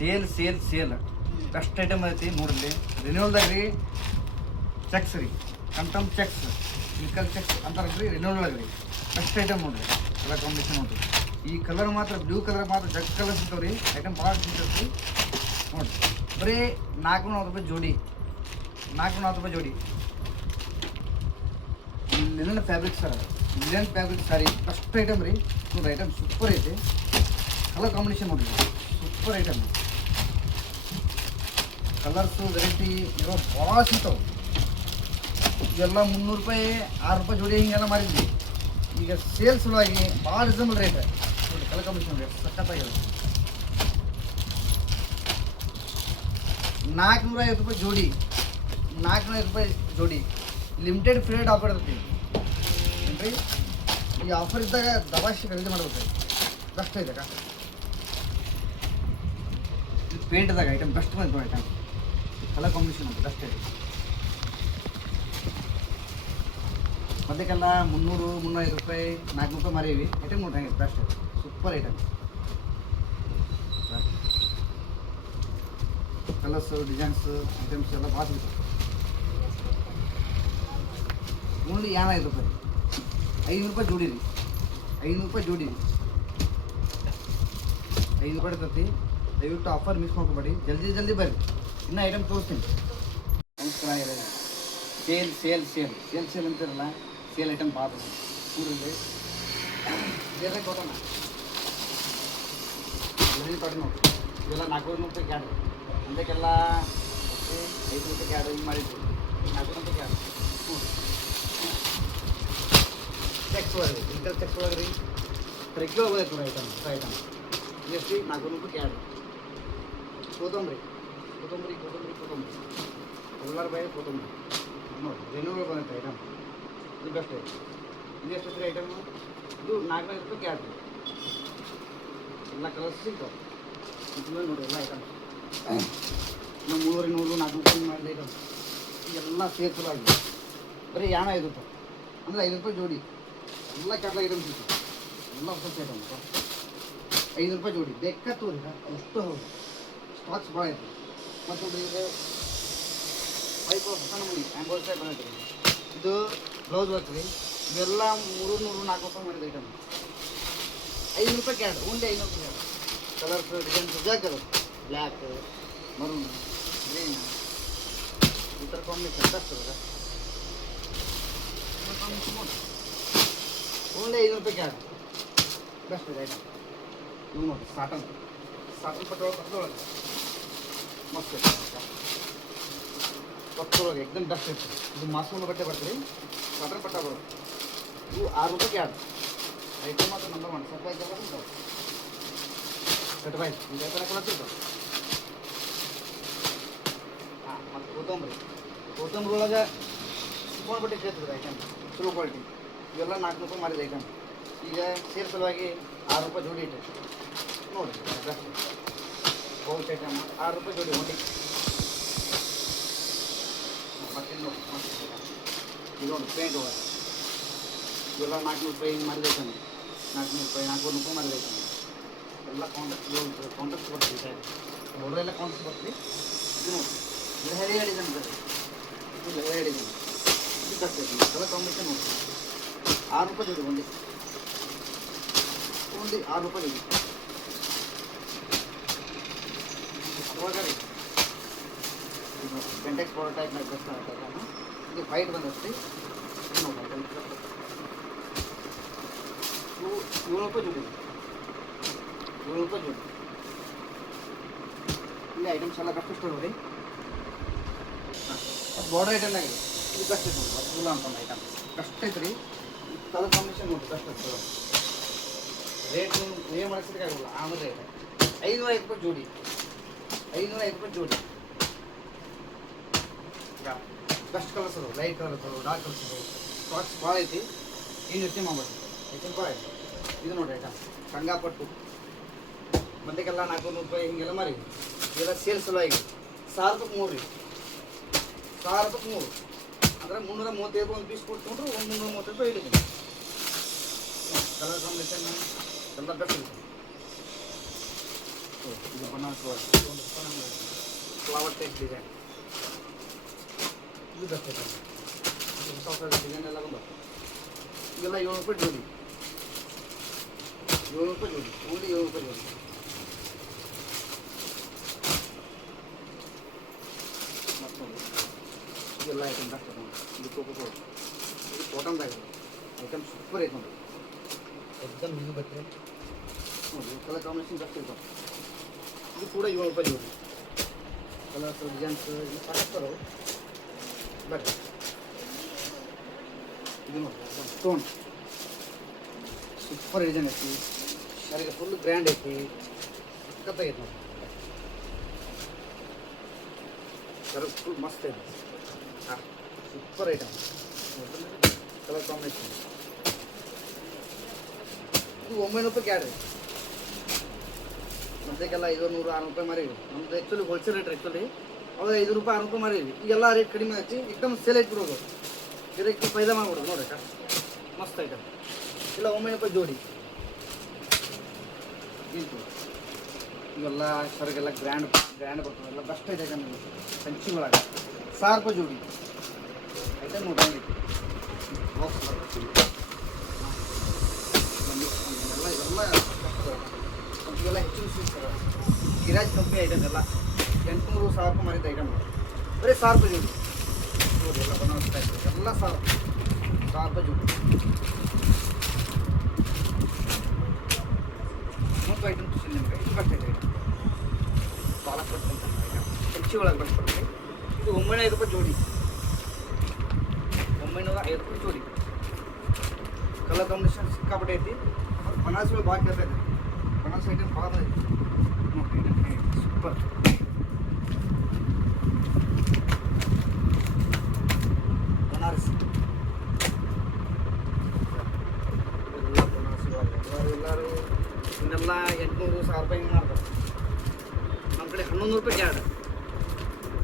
Sale sale sale best item ಐತಿ ನೋಡ್ರಿ. ರಿನ್ಯೂವಲ್ದಾಗ ರೀ ಚೆಕ್ಸ್ ರೀ, ಕನ್ಫರ್ಮ್ ಚೆಕ್ಸ್, ಇಲ್ಕಲ್ ಚೆಕ್ಸ್ ಅಂತಾರಲ್ರಿ ರಿನ್ಯೂವಲ್ದಾಗ ರೀ ಬೆಸ್ಟ್ ಐಟಮ್ ನೋಡ್ರಿ. ಕಲರ್ ಕಾಂಬಿನೇಷನ್ ನೋಡ್ರಿ. ಈ ಕಲರ್ ಮಾತ್ರ ಬ್ಲೂ ಕಲರ್ ಮಾತ್ರ ಜಗ್ ಕಲರ್ ಸಿಗ್ತಾವೆ ರೀ. ಐಟಮ್ ಭಾಳ ಸಿಗ್ತೈತೆ ರೀ ನೋಡಿರಿ. ಬರೀ 440 ರೂಪಾಯಿ ಜೋಡಿ, 440 ರೂಪಾಯಿ ಜೋಡಿ. Linen fabric sir, linen fabric sari first item ರೀ ನೋಡಿರಿ. ಐಟಮ್ ಸೂಪರ್ ಐತೆ. ಕಲರ್ ಕಾಂಬಿನೇಷನ್ ನೋಡಿರಿ ಸೂಪರ್ ಐಟಮ್. ಕಲರ್ಸು ವೆರೈಟಿ ಇರೋ ಭಾಳ ಸಿಗ್ತಾವೆ. ಇವೆಲ್ಲ 300 ರೂಪಾಯಿ 6 ರೂಪಾಯಿ ಜೋಡಿ ಹಿಂಗೆಲ್ಲ ಮಾರಿದ್ವಿ. ಈಗ ಸೇಲ್ಸ್ ಸಲುವಾಗಿ ಭಾಳ ರೀಸನಬಲ್ ರೇಟ್ ನೋಡಿ. ಕಲರ್ ಕಾಂಬಿನೇಷನ್ ರೇಟ್ ಸಖತ್ತಾಗಿರುತ್ತೆ. 450 ರೂಪಾಯಿ ಜೋಡಿ, 450 ರೂಪಾಯಿ ಜೋಡಿ. ಲಿಮಿಟೆಡ್ ಪೀರಿಯಡ್ ಆಫರ್ ಇರುತ್ತೆ ಏನ್ರಿ. ಈ ಆಫರ್ ಇದ್ದಾಗ ದವಾಶಿ ಖರೀದಿ ಮಾಡ್ಬೇಕು. ಬೆಸ್ಟ್ ಐತೆ ಇದು ಪೇಂಟ್ದಾಗ ಐಟಮ್ ಬೆಸ್ಟ್ ಬಂತು. ಐಟಮ್ ಕಲರ್ ಕಾಂಬಿನೇಷನ್ ಉಂಟು ಬೆಸ್ಟ್ ಐತೆ. ಮೊದಲಿಗೆಲ್ಲ 300 350 ರೂಪಾಯಿ 400 ರೂಪಾಯಿ ಮಾರೀವಿ. ಐಟಮ್ ನೋಡ್ರಿ ಹಂಗೆ ಬೆಸ್ಟ್ ಐತೆ super item. Colours designs items ಎಲ್ಲ ಭಾಳ ಸಿಗ್ತದೆ. ಓನ್ಲಿ 5 ರೂಪಾಯಿ 500 ರೂಪಾಯಿ ಜೋಡಿ ರೀ. 500 ರೂಪಾಯಿ ಜೋಡಿ ರೀ. 5 ರೂಪಾಯಿ ಇರ್ತೈತಿ. ದಯವಿಟ್ಟು ಆಫರ್ ಮಿಸ್ ಮಾಡ್ಕೊಬೇಡಿ. ಜಲ್ದಿ ಜಲ್ದಿ ಬರ್ರಿ. ಇನ್ನೂ ಐಟಮ್ ತೋರಿಸ್ತೀನಿ. ನಮಸ್ಕಾರ. Sale sale sale sale sale ಅಂತಿರಲ್ಲ, ಸೇಲ್ ಐಟಮ್ ಭಾಳ ನೋಡ್ರಿ. ಸೇಲ್ದಾಗ ಕೊಟ್ಟೋಣ ಕೊಟ್ಟು ನೋಡ್ರಿ. ಇವೆಲ್ಲ 400 ರೂಪಾಯಿ ಕ್ಯಾಡ್ ಅಂದಕ್ಕೆಲ್ಲ 5 ರೂಪಾಯಿ ಕ್ಯಾಡ್ ಹಿಂಗೆ ಮಾಡಿದ್ವಿ. 400 ರೂಪಾಯಿ ಕ್ಯಾಡ್ ನೋಡಿರಿ. ಚೆಕ್ಸ್ ಒಳಗೆ ಇಂಟರ್ ಚೆಕ್ಸ್ ಒಳಗೆ ರೀ ಟ್ರೆಕ್ಕೆ ಹೋಗೋದೈತೆ ನೋಡಿ. ಐಟಮ್ ಎಷ್ಟು 400 ರೂಪಾಯಿ ಕ್ಯಾಡ್. ಕೊತ್ತಂಬರಿ ಕೊತ್ತಂಬರಿ ಕೊತ್ತಂಬರಿ ಕೊತ್ತಂಬರಿ ಎಲ್ಲರ ಬಾಯಿ ಕೊತ್ತಂಬರಿ ನೋಡಿ. ರಿನ್ಯೂವಲ್ ಬಂದೈತೆ ಐಟಮ್. ಇದು ಬೆಸ್ಟ್ ಐತೆ. ಇದು ಎಷ್ಟು ಐತ್ರಿ ಐಟಮ್? ಇದು 450 ರೂಪಾಯಿ ಕ್ಯಾಡ್ ರೀ. ಎಲ್ಲ ಕಲರ್ಸ್ ಸಿಗ್ತಾವೆ ಇದನ್ನ ನೋಡಿ. ಎಲ್ಲ ಐಟಮ್ ನಾವು 300 400 ರೂಪಾಯಿ ಮಾಡಿದ ಐಟಮ್ ಎಲ್ಲ ಸೇರ್ಸಲಾಗಿದೆ. ಬರೀ 5 ರೂಪಾಯಿ ಅಂದರೆ 5 ರೂಪಾಯಿ ಜೋಡಿ. ಎಲ್ಲ ಕ್ಯಾಟ್ಲಾಗ್ ಐಟಮ್ ಸಿಗ್ತದೆ. ಎಲ್ಲ ಹೊಸ ಐಟಮ್ 5 ರೂಪಾಯಿ ಜೋಡಿ. ಬೇಕಾ ತೋರಿ ಅಷ್ಟು ಹೌದು. ಸ್ಟಾಕ್ಸ್ ಭಾಳ ಐತೆ. ಮತ್ತು ಈಗ ಪೈಪ್ ಹೊಸ ನಮೂನಿ ಆ್ಯಂಬೋಲ್ ಟೈಪ್ ಬಂದೈತೆ ರೀ. ಇದು ಬ್ಲೌಸ್ ವರ್ಕ್ ರೀ. ಇವೆಲ್ಲ 300 400 ರೂಪಾಯಿ ಮಾಡಿದ ಐಟಮ್. 5 ರೂಪಾಯಿ ಕ್ಯಾಡ್. ಓನ್ಲಿ 500 ರೂಪಾಯಿ ಕ್ಯಾಡ್. ಕಲರ್ಸ್ ಡಿಸೈನ್ಸ್ ಜಾಗ ಕಲರ್ ಬ್ಲ್ಯಾಕ್ ಮರೂನ್ ಗ್ರೀನ್ ಈ ಥರ ಕಾಂಬಿನೇಷನ್ ಬೆಸ್ಟ್ ಇರೋದು. ಕಾಂಬಿನೇಷನ್ ನೋಡಿ. ಓನ್ಲಿ 500 ರೂಪಾಯಿ ಕ್ಯಾಡ್ ಬೆಸ್ಟ್ ಇದೆ ಐಟಮ್. ಇವು ನೋಡಿ ಸಾಟನ್ ಪಟ್ಟೆ ಒಳಗೆ ಮಸ್ತ್ ಐತೆ. ಪಟ್ಟೊಳಗೆ ಎಕ್ದಮ್ ಬೆಸ್ಟ್ ಐತೆ. ಇದು ಮಾಸ್ಮೂಲ ಬಟ್ಟೆ ಬರ್ತೀರಿ. ಸಾಟನ್ ಪಟ್ಟ ಬರೋದು. ಇವು 6 ರೂಪಾಯಿ ಕ್ಯಾಡ್. ಐಟಮ್ ಮಾತ್ರ ನಂಬರ್ 1 ಸರ್ಪ್ರೈಸ್ ಬರ್ತಾರೆ. ಸರ್ಪ್ರೈಸ್ ಇದೇ ಥರ ಕಳಿಸಿರ್ತಾರೆ. ಹಾಂ ಮತ್ತು ಕೊತ್ತಂಬರಿ ಒಳಗೆ ಸಿಕ್ಕೊಂಡು ಬಟ್ಟೆ ಕೇಳ್ತಿದ್ರು ಐಟಮ್ ಚಲೋ ಕ್ವಾಲಿಟಿ. ಇವೆಲ್ಲ 400 ರೂಪಾಯಿ ಮಾಡಿದ ಐಟಮ್. ಈಗ ಸೇರ್ ಸಲುವಾಗಿ 6 ರೂಪಾಯಿ ಜೋಡಿ ಇಟ್ಟೆ ನೋಡಿರಿ. ಬೆಸ್ಟ್ ಪೌಚ್ ಐಟಮ್ 6 ರೂಪಾಯಿ ಜೋಡಿ ಹೊಂಡಿ. ಮತ್ತೆ ನೋಡಿ ಇದೊಂದು ಪೇಂಟ್ ಒಳಗೆ ಇವೆಲ್ಲ 400 ರೂಪಾಯಿ ಹಿಂಗೆ ಮಾಡಿದ ಐಟಮ್. 400 ರೂಪಾಯಿ 400 ರೂಪಾಯಿ ಮಾಡಿದ ಐಟಮ್. ಎಲ್ಲ ಕೌಂಟರ್ಸ್ ಬರ್ತೀವಿ. ಹೊರಗೆಲ್ಲ ಕೌಂಟರ್ಸ್ ಬರ್ತೀವಿ. ಇದು ನೋಡಿ ಇದು ಹೆವಿ ಡಿಸೈನ್ ಬರ್ತದೆ. ಇದು ಹೆವಿ ಡಿಸೈನ್ ಇದು ಬರ್ತೈತಿ. ಕಲರ್ ಕಾಂಬಿನೇಷನ್ ನೋಡಿ. 6 ರೂಪಾಯಿ ಜೋಡಿ ಓನ್ಲಿ 6 ರೂಪಾಯಿ ಜೋಡಿ. ಅದ್ರೊಳಗೆ ರೀ Bentex powder type best item. ಇದು ವೈಟ್ ಬಂದಷ್ಟು ನೋಡಿ. 7 ರೂಪಾಯಿ ಜೋಡಿ. 7 ರೂಪಾಯಿ ಜೋಡಿ. ಇಲ್ಲಿ ಐಟಮ್ಸ್ ಎಲ್ಲ ಬೆಸ್ಟ್ ಸ್ಟೋರ್ ರೀ. ಬಾರ್ಡರ್ ಐಟಮ್ನಾಗ ಇದು ಬೆಸ್ಟ್ ಐತೆ ನೋಡಿ. ರಸಗುಲ್ಲ ಅಂತ ಐಟಮ್ ಬೆಸ್ಟ್ ಐತೆ ರೀ. ಕಲರ್ ಕಾಂಬಿನೇಷನ್ ನೋಡಿ ಬೆಸ್ಟ್ ಐತೆ. ರೇಟ್ ಏನು ಮಾಡಿಸೋದಕ್ಕಾಗಲ್ಲ. ಆಮೇಲೆ ರೇಟ್ 550 ರೂಪಾಯಿ ಜೋಡಿ. 550 ರೂಪಾಯಿ ಜೋಡಿ. ಬೆಸ್ಟ್ ಕಲರ್ಸ್ ಅದಾವೆ. ಲೈಟ್ ಕಲರ್ ಅದಾವೆ, ಡಾರ್ಕ್ ಕಲರ್ಸ್ ಅದಾವೆ. ಸ್ಟಾಕ್ಸ್ ಭಾಳ ಐತಿ. ಏನು ಯೋಚನೆ ಮಾಡ್ಬೋದು. ಐಟಮ್ ಭಾಳ ಐತಿ. ಇದು ನೋಡಿ ಐಟಮ್ ರಂಗಾಪಟ್ಟು ಮಂದಿಗೆಲ್ಲ 400 ರೂಪಾಯಿ ಹಿಂಗೆಲ್ಲ ಮಾರಿ. ಇದೆಲ್ಲ ಸೇಲ್ಸ್ ಸಲುವಾಗಿ 1000 ರೂಪಾಯಿ 3 ರೀ. 1000 ರೂಪಾಯಿ 3 ಅಂದರೆ 335 ಒಂದು ಪೀಸ್ ಕೊಟ್ಕೊಂಡ್ರು 335 ರೂಪಾಯಿ ಹಿಡಿತೀನಿ. ಕಲರ್ ಕಾಂಬಿನೇಷನ್ ಎಲ್ಲ ಬೆಸ್ಟ್ ಇರುತ್ತೆ. ಇದು ಬನಾರಸ್ ಫ್ಲವರ್ ಟೈಪ್ ಡಿಸೈನ್ ಇದು ಬರ್ತೈತೆ ಹೊಸ ಹೊಸ ಡಿಸೈನ್ ಎಲ್ಲ ಬಂದು ಇದೆಲ್ಲ 7 ರೂಪಾಯಿ ಜೋಡಿ 7 ರೂಪಾಯಿ ಜೋಡಿ ಓನ್ಲಿ 7 ರೂಪಾಯಿ ಜೋಡಿ ಮತ್ತೊಂದು ಇದೆಲ್ಲ ಐಟಮ್ ಬರ್ತದೆ ಇದು ಕೋಕೋ ಇದು ಕಾಟನ್ದಾಗಿದೆ ಐಟಮ್ ಸೂಪರ್ ಐತೆ ನೋಡಿ एकदम ಇದು ಬರ್ತದೆ ನೋಡಿ ಕಲರ್ ಕಾಂಬಿನೇಷನ್ ಜಾಸ್ತಿ ಇರ್ತಾವೆ ಇದು ಕೂಡ 7 ರೂಪಾಯಿ ಜೋಡಿ ಕಲರ್ಸ್ ಡಿಸೈನ್ಸ್ ಇದು ಸಾಕಷ್ಟು ಬಟ್ ಇದು ನೋಡಿ ಸ್ಟೋನ್ ಸೂಪರ್ ಡಿಸೈನ್ ಐತಿ ಅದಕ್ಕೆ ಫುಲ್ ಗ್ರ್ಯಾಂಡ್ ಐತಿ ಸಖತ್ತಾಗೈತೆ ನೋಡಿ ಸರ್ ಫುಲ್ ಮಸ್ತ್ ಐತೆ ಹಾಂ ಸೂಪರ್ ಐಟಮ್ ಕಲರ್ ಕಾಂಬಿನೇಷನ್ ಇದು 900 ರೂಪಾಯಿ ಕ್ಯಾಡ್ ರೀ ಮದ್ದಕ್ಕೆಲ್ಲ 500 600 ರೂಪಾಯಿ ಮಾರೀವಿ ನಮ್ದು ಆ್ಯಕ್ಚುಲಿ ಹೋಲ್ಸೇಲ್ ರೇಟ್ ಆ್ಯಕ್ಚುಲಿ ಅವಾಗ 5 ರೂಪಾಯಿ 6 ರೂಪಾಯಿ ಮಾರೀವಿ ಈಗೆಲ್ಲ ರೇಟ್ ಕಡಿಮೆ ಹಚ್ಚಿ ಏಕದಮ್ ಸೇಲ್ ಇಟ್ಬಿಡೋದು ಗಿರಕ್ಕೆ ಫೈದಾ ಮಾಡ್ಬಿಡೋದು ನೋಡಿ ಮಸ್ತ್ ಐಟಮ್ ಇಲ್ಲ 900 ರೂಪಾಯಿ ಜೋಡಿ ಇವೆಲ್ಲ ಸರಿಗೆಲ್ಲ ಗ್ರ್ಯಾಂಡ್ ಬರ್ತದೆ ಎಲ್ಲ ಬೆಸ್ಟ್ ಐತೆ ಐಟಮ್ ಸಂಚಿ ಒಳಗೆ 1000 ರೂಪಾಯಿ ಜೋಡಿ ಐಟಮ್ ನೋಡಿ ಬಾಕ್ಸ್ ಇವೆಲ್ಲ ಹೆಚ್ಚಿನ ಸಿಗ್ತಾರೆ ಗಿರಾಜ್ ಕಂಪ್ನಿ ಐಟಮ್ ಎಲ್ಲ 800 1000 ರೂಪಾಯಿ ಮಾರಿದ ಐಟಮ್ ಬರೀ 1000 ರೂಪಾಯಿ ಜೋಡಿ ನೋಡಿ ಎಲ್ಲ ಬನಾರಸ್ ಟೈಪ್ ಎಲ್ಲ 1000 ರೂಪಾಯಿ ಜೋಡಿ ಮತ್ತು ಐಟಮ್ ಖುಷಿ ನಿಮಗೆ ಇದು ಬರ್ತೈತೆ ಐಟಮ್ ಪಾಲಕ್ ಬರ್ತಂತ ಐಟಮ್ ಹೆಚ್ಚಿ ಒಳಗೆ ಬರ್ತದೆ ಇದು 905 ರೂಪಾಯಿ ಜೋಡಿ 905 ರೂಪಾಯಿ ಜೋಡಿ ಕಲರ್ ಕಾಂಬಿನೇಷನ್ ಸಿಕ್ಕಾಪಟ್ಟೆ ಐತಿ ಬನಾರಸ್ ಒಳಗೆ ಭಾಳ ಕೆಲಸ ಐತೆ ಬನಾರಸ್ ಐಟಮ್ ಭಾಳ ಐತಿ ನೋಡಿ ಐಟಮ್ ಸೂಪರ್ ಬನಾರಸ್ ಎಲ್ಲ ಬನಾರಸ್ ಎಲ್ಲರೂ ಇನ್ನೆಲ್ಲ 800 1000 ರೂಪಾಯಿ ಹಿಂಗೆ ಮಾಡ್ತಾರೆ ನಮ್ಮ ಕಡೆ 1100 ರೂಪಾಯಿ ಕ್ಯಾಡ್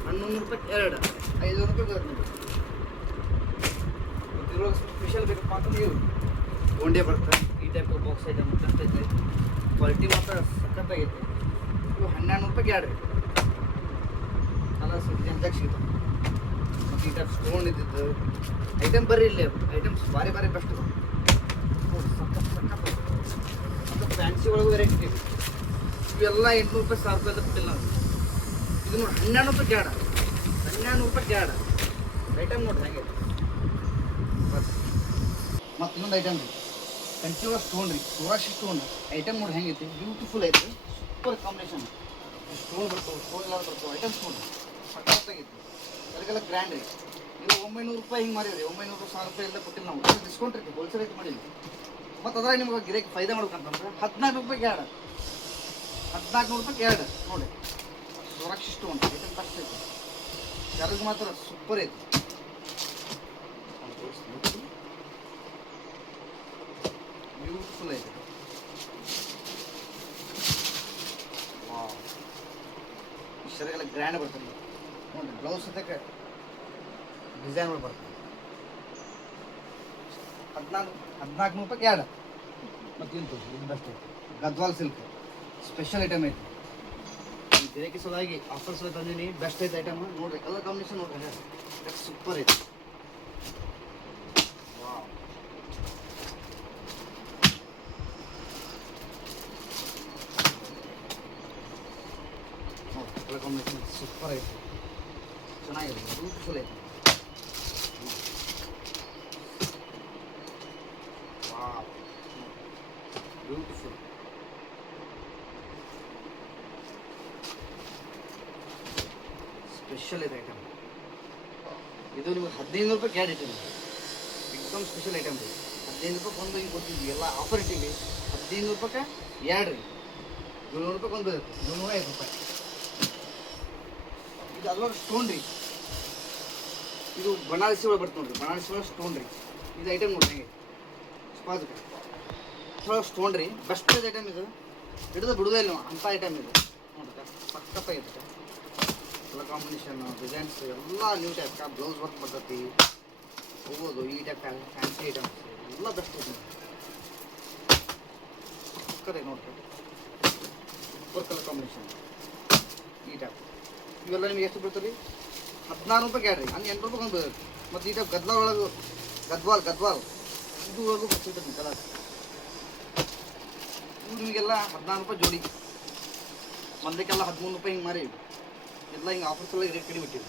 1100 ರೂಪಾಯಿ ಎರಡು 500 ರೂಪಾಯಿ ಬರುತ್ತೆ ನಿಮಗೆ ಇವಾಗ ಸ್ಪೆಷಲ್ ಬೇಕಪ್ಪ ಅಂತಂದ್ರೆ ಇವು ಗೊಂಡೆ ಬರ್ತದೆ ಈ ಟೈಪ್ ಬಾಕ್ಸ್ ಐಟಮ್ ಮಸ್ತ್ ಐತೆ ಕ್ವಾಲಿಟಿ ಮಾತ್ರ ಸಖತ್ತಾಗೈತೆ ಇವು 1200 ರೂಪಾಯಿ ಕ್ಯಾಡ್ ರೀ ಕಲರ್ಸ್ ಡಿಸೈನ್ದಾಗ ಸಿಗ್ತವೆ ಮತ್ತು ಈ ಟೈಪ್ ಸ್ಟೋನ್ ಇದ್ದಿದ್ದು ಐಟಮ್ ಬರ್ರಿ ಇಲ್ಲೇ ಐಟಮ್ಸ್ ಭಾರಿ ಬೆಸ್ಟ್ ಸಖತ್ ಮತ್ತು ಫ್ಯಾನ್ಸಿ ಒಳಗೂ ವೆರೈಟಿ ಇದೆ ಇವೆಲ್ಲ 800 ರೂಪಾಯಿ 1000 ರೂಪಾಯಿ ಕೊಟ್ಟಿಲ್ಲ ನಾವು ಇದು ನೋಡಿ 1200 ರೂಪಾಯಿ ಕ್ಯಾಡ 1200 ರೂಪಾಯಿ ಕ್ಯಾಡ ಐಟಮ್ ನೋಡಿ ಹಾಗೆ ಮತ್ತು ಇನ್ನೊಂದು ಐಟಮ್ ರೀ ಕಂಚಿವ ಸ್ಟೋನ್ ರೀ ಸೋರಾಕ್ಷಿ ಸ್ಟೋನ್ ಐಟಮ್ ನೋಡಿ ಹೆಂಗೈತಿ ಬ್ಯೂಟಿಫುಲ್ ಐತಿ ಸೂಪರ್ ಕಾಂಬಿನೇಷನ್ ಸ್ಟೋನ್ ಬರ್ತವೆ ಸ್ಟೋನ್ ಎಲ್ಲ ಬರ್ತವೆ ಐಟಮ್ಸ್ ನೋಡಿ ಸಖತ್ತಾಗೈತಿ ಅದಕ್ಕೆಲ್ಲ ಗ್ರ್ಯಾಂಡ್ ರೀ ಇದು 900 ರೂಪಾಯಿ ಹಿಂಗೆ ಮಾರೀವಿ 900 1000 ರೂಪಾಯಿ ಎಲ್ಲ ಕೊಟ್ಟಿಲ್ಲ ನಾವು ಡಿಸ್ಕೌಂಟ್ ಐತಿ ಹೋಲ್ಸೇಲ್ ಐತಿ ಮಾಡಿಲ್ಲ ಮತ್ತು ಅದ್ರಾಗ ನಿಮ್ಗೆ ಗಿರಾಕಿ ಫೈದಾ ಮಾಡ್ಬೇಕಂತಂದ್ರೆ 1400 ರೂಪಾಯಿ ಕ್ಯಾಡ್ 1400 ರೂಪಾಯಿ ಕ್ಯಾಡ್ ನೋಡಿ ಸೋರಾಕ್ಷಿ ಸ್ಟೋನ್ ಐಟಮ್ ಬೆಸ್ಟ್ ಐತಿ ಚಾರ್ಜ್ ಮಾತ್ರ ಸೂಪರ್ ಐತಿ ಬ್ಯೂಟಿಫುಲ್ ಐತೆ ವಾವ್ ಶರ್ಗೆಲ್ಲ ಗ್ರ್ಯಾಂಡ್ ಬರ್ತದೆ ನೋಡಿ ಬ್ಲೌಸ್ ಸದ್ಯಕ್ಕೆ ಡಿಸೈನ್ಗಳು ಬರ್ತದೆ 1400 ರೂಪಾಯಿ ಕ್ಯಾಡ್ ಮತ್ತು ಇಂತು ಇದು ಬೆಸ್ಟ್ ಐತೆ ಗದ್ವಾಲ್ ಸಿಲ್ಕ್ ಸ್ಪೆಷಲ್ ಐಟಮ್ ಐತೆ ಗಿರಾಕಿ ಸಲುವಾಗಿ ಆಫರ್ಸ್ ತಂದೀನಿ ಬೆಸ್ಟ್ ಐತೆ ಐಟಮ್ ನೋಡ್ರಿ ಕಲರ್ ಕಾಂಬಿನೇಷನ್ ನೋಡ್ರಿ ಸೂಪರ್ ಐತೆ ಕಲರ್ ಕಾಂಬಿನೇಷನ್ ಸೂಪರ್ ಐತೆ ಚೆನ್ನಾಗಿದೆ ಬ್ಯೂಟಿಫುಲ್ ಐತೆ ವಾವ್ ಬ್ಯೂಟಿಫುಲ್ ಸ್ಪೆಷಲ್ ಇದೆ ಐಟಮ್ ಇದು ನಿಮಗೆ 1500 ರೂಪಾಯಿ ಕ್ಯಾಡ್ ಇಟ್ಟಿವಿ ಎಕ್ದಮ್ ಸ್ಪೆಷಲ್ ಐಟಮ್ ರೀ 15 ರೂಪಾಯಿ ಒಂದು ಈಗ ಕೊಟ್ಟಿದ್ವಿ ಎಲ್ಲ ಆಫರ್ ಇಟ್ಟಿವಿ 1500 ರೂಪಾಯಿ ಎರಡು ರೀ 700 ರೂಪಾಯಿ ಒಂದು 705 ರೂಪಾಯಿ ಇದು ಅಲ್ವಾ ಸ್ಟೋನ್ ರೀ ಇದು ಬನಾರಸಿ ಒಳಗೆ ಬರ್ತದೆ ನೋಡಿರಿ ಬನಾರಸಿ ಒಳಗೆ ಸ್ಟೋನ್ ರೀ ಇದು ಐಟಮ್ ನೋಡ್ರಿ ಹೇಗೆ ಸ್ಪಾಜಕ್ಕೆ ಸ್ಟೋನ್ ರೀ ಬೆಸ್ಟ್ ಐಟಮ್ ಇದು ಹಿಡಿದು ಬಿಡೋದೇ ಇಲ್ಲ ಅಂಥ ಐಟಮ್ ಇದು ನೋಡ್ರಿ ಸಖತ್ತಾಗೈತೆ ಕಲರ್ ಕಾಂಬಿನೇಷನ್ ಡಿಸೈನ್ಸ್ ಎಲ್ಲ ನ್ಯೂ ಟೈಪ್ ಬ್ಲೌಸ್ ವರ್ಕ್ ಬರ್ತೈತಿ ಹೋಗೋದು ಈ ಟೈಪ್ ಫ್ಯಾನ್ಸಿ ಐಟಮ್ಸ್ ಎಲ್ಲ ಬೆಸ್ಟ್ ಐಟಮ್ ಸಕ್ಕರೆ ನೋಡ್ರಿ ಸೂಪರ್ ಕಲರ್ ಕಾಂಬಿನೇಷನ್ ಈ ಟೈಪ್ ಇವೆಲ್ಲ ನಿಮ್ಗೆ ಎಷ್ಟು ಬೀಳ್ತಾರೆ ರೀ 14 ರೂಪಾಯಿ ಕ್ಯಾಡ್ ರೀ ಹಂಗೆ 8 ರೂಪಾಯಿ ಒಂದು ಬೀಳುತ್ತೆ ಮತ್ತು ಈ ಟೈಪ್ ಗದ್ವಾಲ್ ಒಳಗೆ ಗದ್ವಾಲ್ ಇದು ಒಳಗೂ ಬರ್ತಿರ್ತದೆ ಕಲರ್ ಇವು ನಿಮಗೆಲ್ಲ 14 ರೂಪಾಯಿ ಜೋಡಿ ಒಂದಕ್ಕೆಲ್ಲ 13 ರೂಪಾಯಿ ಹಿಂಗೆ ಮಾರಿ ಎಲ್ಲ ಹಿಂಗೆ ಆಫರ್ಸ್ ಎಲ್ಲ ರೇಟ್ ಕಡಿಮೆ ಬಿಟ್ಟಿವಿ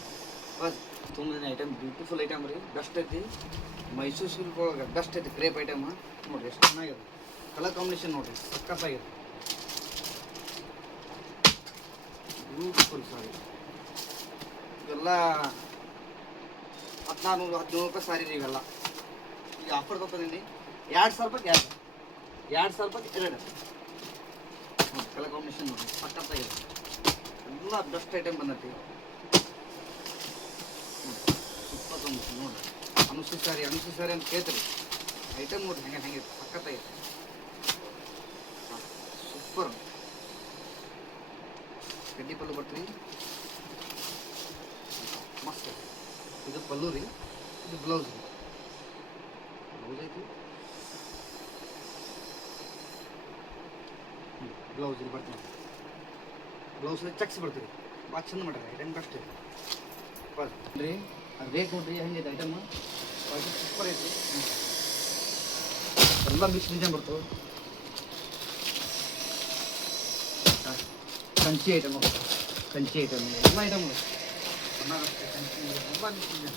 ಬಸ್ ತುಂಬ ಐಟಮ್ ಬ್ಯೂಟಿಫುಲ್ ಐಟಮ್ ರೀ ಬೆಸ್ಟ್ ಐತಿ ಮೈಸೂರು ಸಿಲ್ಕ್ ಒಳಗೆ ಬೆಸ್ಟ್ ಐತಿ ಕ್ರೇಪ್ ಐಟಮ್ ನೋಡಿರಿ ಎಷ್ಟು ಚೆನ್ನಾಗಿದೆ ಕಲರ್ ಕಾಂಬಿನೇಷನ್ ನೋಡಿರಿ ಸಕ್ಕತ್ತಾಗಿದೆ ಬ್ಯೂಟಿಫುಲ್ ಸಾರಿ ಇವೆಲ್ಲ 1400-17 ರೂಪಾಯಿ ಸಾರಿ ರೀ ಇವೆಲ್ಲ ಈಗ ಆಫರ್ ತೊಗೊಂಡಿನಿ 2000 ರೂಪಾಯಿ ಎರಡು 2000 ರೂಪಾಯಿ ಎರಡು ನೋಡಿ ಕಲರ್ ಕಾಂಬಿನೇಷನ್ ನೋಡಿ ಸಕ್ಕತ್ತಾಗಿದೆ ಎಲ್ಲ ಬೆಸ್ಟ್ ಐಟಮ್ ಬಂದೈತಿ ಸೂಪರ್ ಕಾಂಬಿನೇಷನ್ ನೋಡಿ ಅನುಸು ಸಾರಿ ಅಂತ ಕೇಳ್ತೀರಿ ಐಟಮ್ ನೋಡಿರಿ ಹೆಂಗೆ ಸಕ್ಕತ್ತಾಗಿದೆ ಸೂಪರ್ ಗಡ್ಡಿ ಪಲ್ಲು ಬರ್ತೀವಿ ಮಸ್ತ್ ಇದು ಪಲ್ಲು ರೀ ಇದು ಬ್ಲೌಸ್ ರೀ ಬ್ಲೌಸ್ ಐತಿ ಬ್ಲೌಸ್ ಇಲ್ಲಿ ಬರ್ತೀನಿ ಬ್ಲೌಸ್ ಚೆಕ್ಸ್ ಬರ್ತೀವಿ ಭಾಳ ಚಂದ ಮಾಡ್ರಿ ಐಟಮ್ ಬೆಸ್ಟ್ ರೀ ರೀ ಅದು ರೇಟ್ ನೋಡ್ರಿ ಹೆಂಗೈತೆ ಐಟಮ್ ಸೂಪರ್ ಐತಿ ಎಲ್ಲ ಮಿಕ್ಸ್ ಡಿಸೈನ್ ಬರ್ತವೆ ಕಂಚಿ ಐಟಮ್ ಎಲ್ಲ ಐಟಮ್ ಕಂಚಿ ಎಲ್ಲ ಮಿಕ್ಸ್ ಡಿಸೈನ್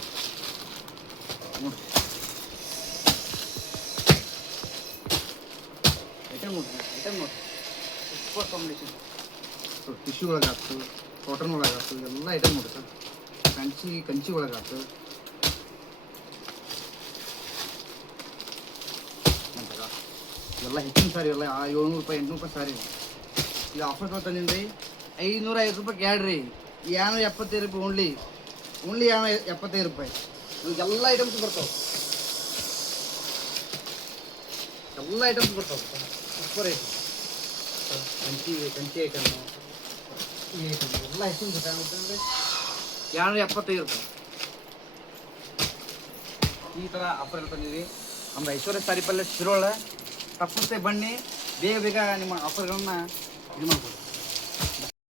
ನೋಡ್ರಿ ಐಟಮ್ ನೋಡ್ರಿ ಸೂಪರ್ ಕಾಂಬಿನೇಷನ್ ಟಿಶ್ಯೂ ಒಳಗೆ ಹಾಕ್ತು ಕಾಟನ್ ಒಳಗೆ ಹಾಕ್ತು ಎಲ್ಲ ಐಟಮ್ ನೋಡಿ ಸರ್ ಕಂಚಿ ಒಳಗೆ ಹಾಕ್ತು ಎಲ್ಲ ಹೆಚ್ಚಿನ ಸಾರಿ ಎಲ್ಲ 700 ರೂಪಾಯಿ 800 ರೂಪಾಯಿ ಸಾರಿ ಈಗ ಆಫರ್ ತೊಗೊಂಡಿನಿ ರೀ 550 ರೂಪಾಯಿ ಕ್ಯಾಡ್ ರೀ 75 ರೂಪಾಯಿ ಓನ್ಲಿ 75 ರೂಪಾಯಿ ಇವಾಗೆಲ್ಲ ಐಟಮ್ಸ್ ಬರ್ತಾವೆ ಎಲ್ಲ ಐಟಮ್ಸ್ ಬರ್ತಾವೆ ಸೂಪರ್ ಐಟಮ್ ಕಂಚಿ ಐಟಮ್ ಈ ಐಟಮ್ ಎಲ್ಲ ಐಟಮ್ ಗೊತ್ತಾಗುತ್ತೆ 275 ರೂಪಾಯಿ ಈ ಥರ ಆಫರ್ ಇರ್ತಾನೆ ನಮ್ಮ ಐಶ್ವರ್ಯ ಸಾರಿ ಪಲ್ಲೆ ಶಿರೋಳ ತಪ್ಪುತ್ತೆ ಬನ್ನಿ ಬೇಗ ನಿಮ್ಮ ಆಫರ್ಗಳನ್ನ ಇದು ಮಾಡ್ಬೋದು